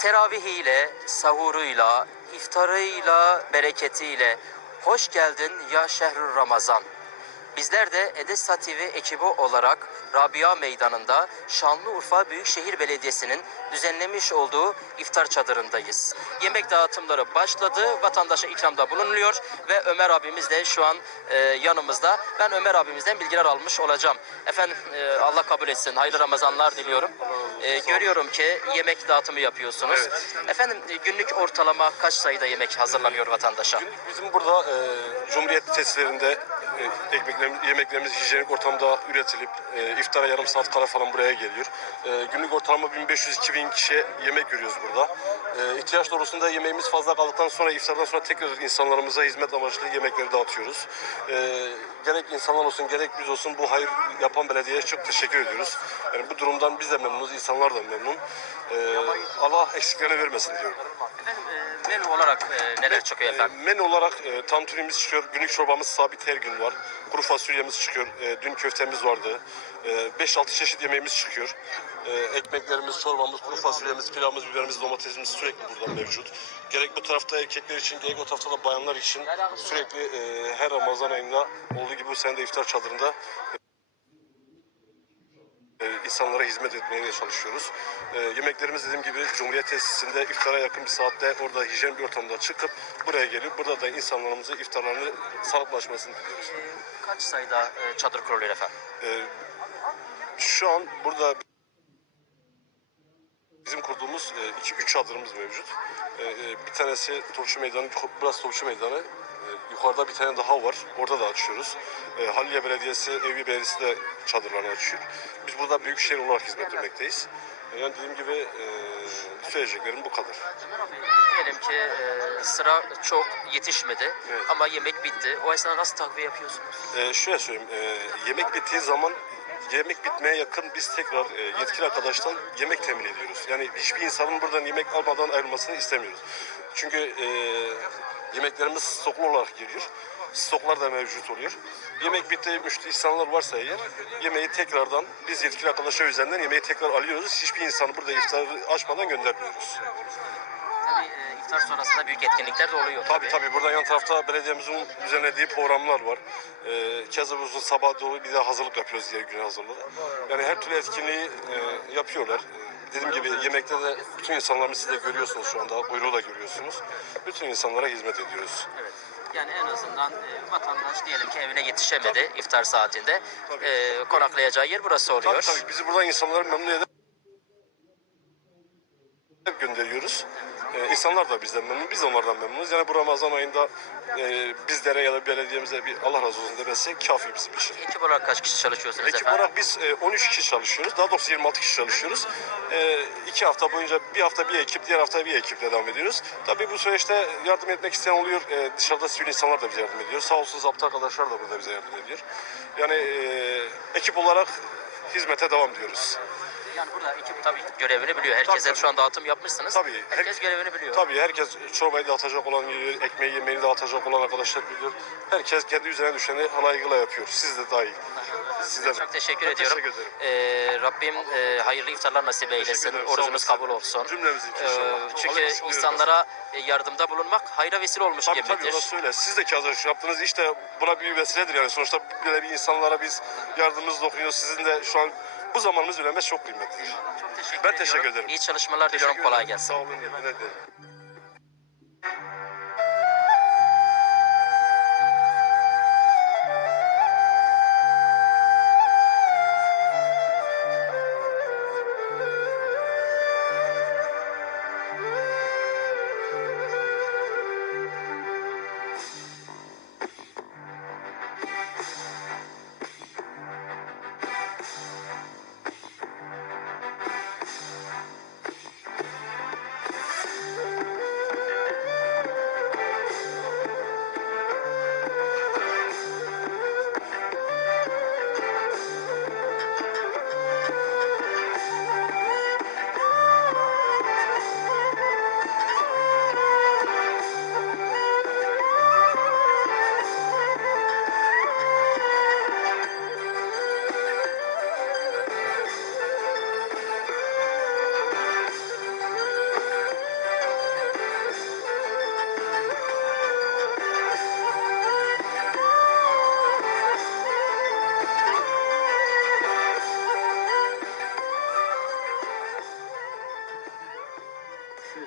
teravihiyle, sahuruyla, iftarıyla, bereketiyle hoş geldin ya şehrü Ramazan. Bizler de Edessa TV ekibi olarak Rabia Meydanı'nda Şanlıurfa Büyükşehir Belediyesi'nin düzenlemiş olduğu iftar çadırındayız. Yemek dağıtımları başladı, vatandaşa ikramda bulunuyor ve Ömer abimiz de şu an e, yanımızda. Ben Ömer abimizden bilgiler almış olacağım. Efendim e, Allah kabul etsin, hayırlı Ramazanlar diliyorum. E, görüyorum ki yemek dağıtımı yapıyorsunuz. Efendim e, günlük ortalama kaç sayıda yemek hazırlanıyor vatandaşa? Günlük bizim burada e, Cumhuriyet tesislerinde e, ekmeklerimiz, yemeklerimiz hijyenik ortamda üretilip e, iftara yarım saat kala falan buraya geliyor. E, günlük ortalama 1500-2000 kişiye yemek veriyoruz burada. E, ihtiyaç doğrusunda yemeğimiz fazla kaldıktan sonra iftardan sonra tekrar insanlarımıza hizmet amaçlı yemekleri dağıtıyoruz. E, gerek insanlar olsun gerek biz olsun bu hayır yapan belediyeye çok teşekkür ediyoruz. Yani bu durumdan biz de memnunuz, insanlar da memnun. E, Allah eksiklerini vermesin diyorum. Efendim e, menü olarak e, neler çıkıyor E, efendim? menü olarak e, tantunimiz çıkıyor, günlük çorbamız sabit her gün var. Kuru fasulyemiz çıkıyor, e, dün köftemiz vardı. E, 5-6 çeşit yemeğimiz çıkıyor. E, ekmeklerimiz, çorbamız, kuru fasulyemiz, pilavımız, biberimiz, domatesimiz sürekli burada mevcut. Gerek bu tarafta erkekler için, gerek o tarafta da bayanlar için sürekli e, her Ramazan ayında olduğu gibi bu sene de iftar çadırında insanlara hizmet etmeye çalışıyoruz. E, yemeklerimiz dediğim gibi Cumhuriyet Tesisinde iftara yakın bir saatte orada hijyen bir ortamda çıkıp buraya gelip burada da insanlarımıza iftarlarını sağlıklaşmasını diliyoruz. E, kaç sayıda e, çadır kuruluyor efendim? E, şu an burada bizim kurduğumuz 2-3 çadırımız mevcut. E, e, bir tanesi Topçu Meydanı, burası Topçu Meydanı. Yukarıda bir tane daha var. Orada da açıyoruz. E, Halilye Belediyesi, Evli Belediyesi de çadırlarını açıyor. Biz burada Büyükşehir olarak hizmet vermekteyiz. E, yani dediğim gibi e, söyleyeceklerim bu kadar. Diyelim ki e, sıra çok yetişmedi Evet. ama yemek bitti. O esnada nasıl takviye yapıyorsunuz? E, şöyle söyleyeyim, e, yemek bittiği zaman yemek bitmeye yakın biz tekrar e, yetkili arkadaştan yemek temin ediyoruz. Yani hiçbir insanın buradan yemek almadan ayrılmasını istemiyoruz. Çünkü e, yemeklerimiz stoklu olarak geliyor. Stoklar da mevcut oluyor. Yemek bitti, müşteri insanlar varsa eğer yemeği tekrardan biz yetkili arkadaşa üzerinden yemeği tekrar alıyoruz. Hiçbir insanı burada iftarı açmadan göndermiyoruz. Tabii e, iftar sonrasında büyük etkinlikler de oluyor. Tabii tabii buradan yan tarafta belediyemizin düzenlediği programlar var. Ee, Kezabuz'un sabah doğru bir de hazırlık yapıyoruz diğer güne hazırlık. Yani her türlü etkinliği e, yapıyorlar. Ee, Dediğim gibi yemekte de bütün insanlarımız siz de görüyorsunuz şu anda. Kuyruğu da görüyorsunuz. Bütün insanlara hizmet ediyoruz. Evet. Yani en azından e, vatandaş diyelim ki evine yetişemedi iftar saatinde. E, konaklayacağı yer burası oluyor. Tabii tabii bizi buradan insanları memnun eder gönderiyoruz. Ee, insanlar da bizden memnun, biz de onlardan memnunuz. Yani bu Ramazan ayında e, bizlere ya da belediyemize bir Allah razı olsun demesi kafi bizim için. Ekip olarak kaç kişi çalışıyorsunuz Ekip efendim? olarak biz e, 13 kişi çalışıyoruz. Daha doğrusu 26 kişi çalışıyoruz. E, iki hafta boyunca bir hafta bir ekip, diğer hafta bir ekiple devam ediyoruz. Tabii bu süreçte yardım etmek isteyen oluyor. E, dışarıda sivil insanlar da bize yardım ediyor. Sağ olsun zaptı arkadaşlar da burada bize yardım ediyor. Yani e, ekip olarak hizmete devam ediyoruz. Yani burada ekip tabii görevini biliyor. Herkese tabii. şu an dağıtım yapmışsınız. Tabii. Herkes Her- görevini biliyor. Tabii herkes çorbayı dağıtacak olan ekmeği yemeğini dağıtacak olan arkadaşlar biliyor. Herkes kendi üzerine düşeni layıkıyla yapıyor. Siz de dahil. Sizden Çok teşekkür Ben ediyorum. Teşekkür ederim. Ee, Rabbim e, hayırlı iftarlar nasip eylesin. olun. kabul olsun. Cümlemizin Ee, çünkü eksikleri insanlara e, yardımda bulunmak hayra vesile olmuş Tabii tabii gibidir. orası öyle. Siz de kazanç yaptığınız iş de buna bir vesiledir yani. Sonuçta böyle bir insanlara biz yardımımız dokunuyoruz. Sizin de şu an bu zamanımız bilemez çok kıymetlidir. Çok teşekkür Ben ediyorum. teşekkür ederim. İyi çalışmalar diliyorum. Kolay gelsin. Sağ olun.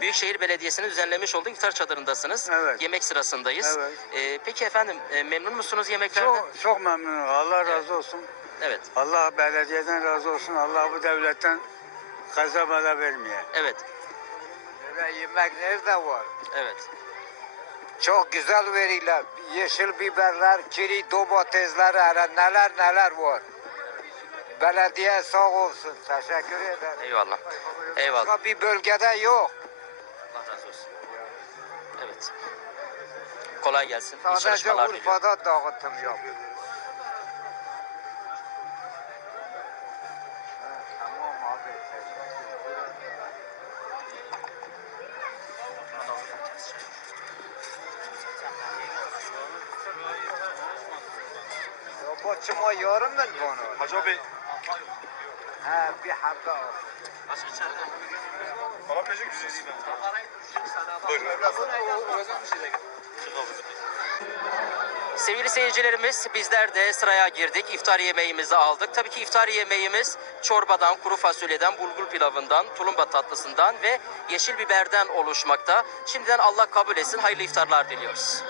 Büyükşehir Belediyesi'nin düzenlemiş olduğu iftar çadırındasınız. Evet. Yemek sırasındayız. Evet. Ee, peki efendim e, memnun musunuz yemeklerden? Çok, çok memnunum. Allah razı olsun. Evet. Allah belediyeden razı olsun. Allah bu devletten kaza bela vermeye. Evet. Böyle yemek nerede var? Evet. Çok güzel veriler. Yeşil biberler, kiri domatesler, hele neler neler var. Belediye sağ olsun. Teşekkür ederim. Eyvallah. Eyvallah. Başka bir bölgede yok. Allah razı olsun. Evet. Kolay gelsin. İyi Sadece çalışmalar diliyorum. Urfa'da dağıtım abi. ederim. Roboçuma yarım mı bunu? Hacı Bey, Ha bir habbe al. bana verecek misiniz? Buyurun. Sevgili seyircilerimiz bizler de sıraya girdik. İftar yemeğimizi aldık. Tabii ki iftar yemeğimiz çorbadan, kuru fasulyeden, bulgur pilavından, tulumba tatlısından ve yeşil biberden oluşmakta. Şimdiden Allah kabul etsin. Hayırlı iftarlar diliyoruz.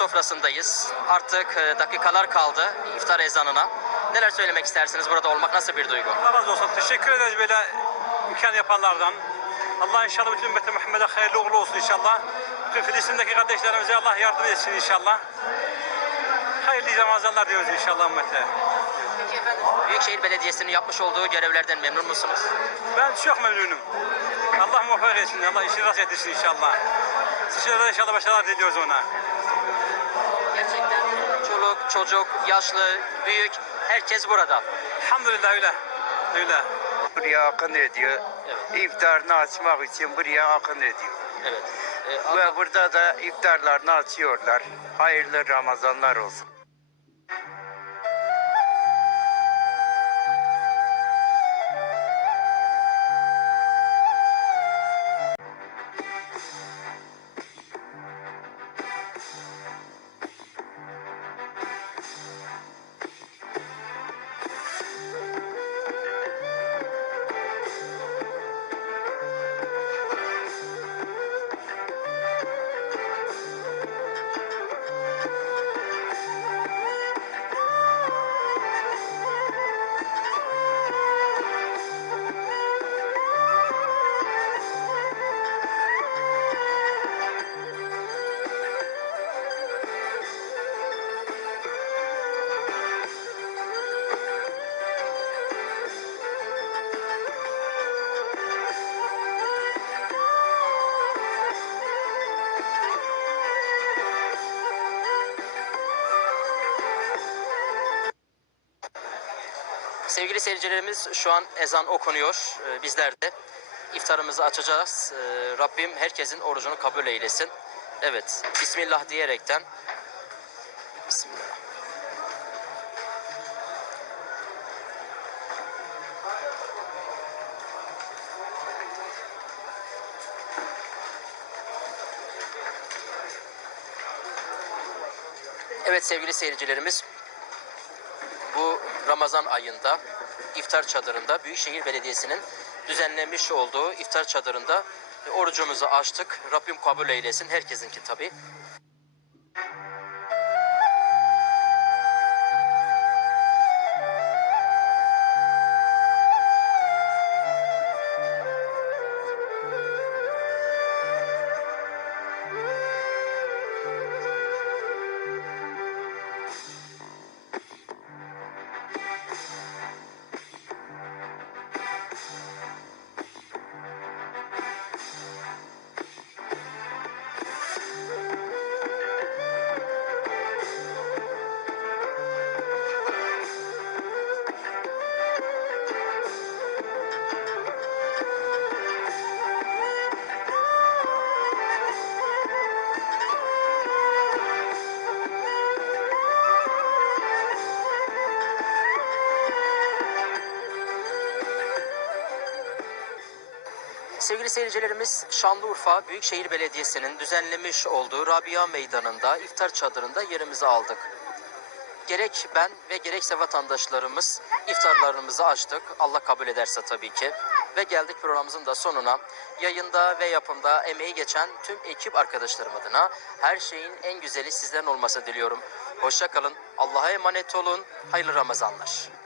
Sofrasındayız. Artık e, dakikalar kaldı iftar ezanına. Neler söylemek istersiniz? Burada olmak nasıl bir duygu? Allah razı olsun. Teşekkür ederiz böyle imkan yapanlardan. Allah inşallah bütün ümmeti Muhammed'e hayırlı uğurlu olsun inşallah. Bütün Filistin'deki kardeşlerimize Allah yardım etsin inşallah. Hayırlı Ramazanlar diyoruz inşallah ümmete. Peki efendim Büyükşehir Belediyesi'nin yapmış olduğu görevlerden memnun musunuz? Ben çok memnunum. Allah muvaffak etsin. Allah işini rast etsin inşallah. Sizlere de inşallah başarılar diliyoruz ona. Gerçekten çoluk, çocuk, yaşlı, büyük herkes burada. Elhamdülillah öyle. Öyle. Buraya akın ediyor. Evet. İftarını açmak için buraya akın ediyor. Evet. Ee, Ve burada da iftarlarını açıyorlar. Hayırlı Ramazanlar olsun. Sevgili seyircilerimiz şu an ezan okunuyor. Ee, Bizler de iftarımızı açacağız. Ee, Rabbim herkesin orucunu kabul eylesin. Evet. Bismillah diyerekten. Bismillah. Evet sevgili seyircilerimiz Ramazan ayında iftar çadırında Büyükşehir Belediyesi'nin düzenlemiş olduğu iftar çadırında orucumuzu açtık. Rabbim kabul eylesin. Herkesinki tabii. Sevgili seyircilerimiz Şanlıurfa Büyükşehir Belediyesi'nin düzenlemiş olduğu Rabia Meydanı'nda iftar çadırında yerimizi aldık. Gerek ben ve gerekse vatandaşlarımız iftarlarımızı açtık. Allah kabul ederse tabii ki. Ve geldik programımızın da sonuna. Yayında ve yapımda emeği geçen tüm ekip arkadaşlarım adına her şeyin en güzeli sizden olması diliyorum. Hoşça kalın. Allah'a emanet olun. Hayırlı Ramazanlar.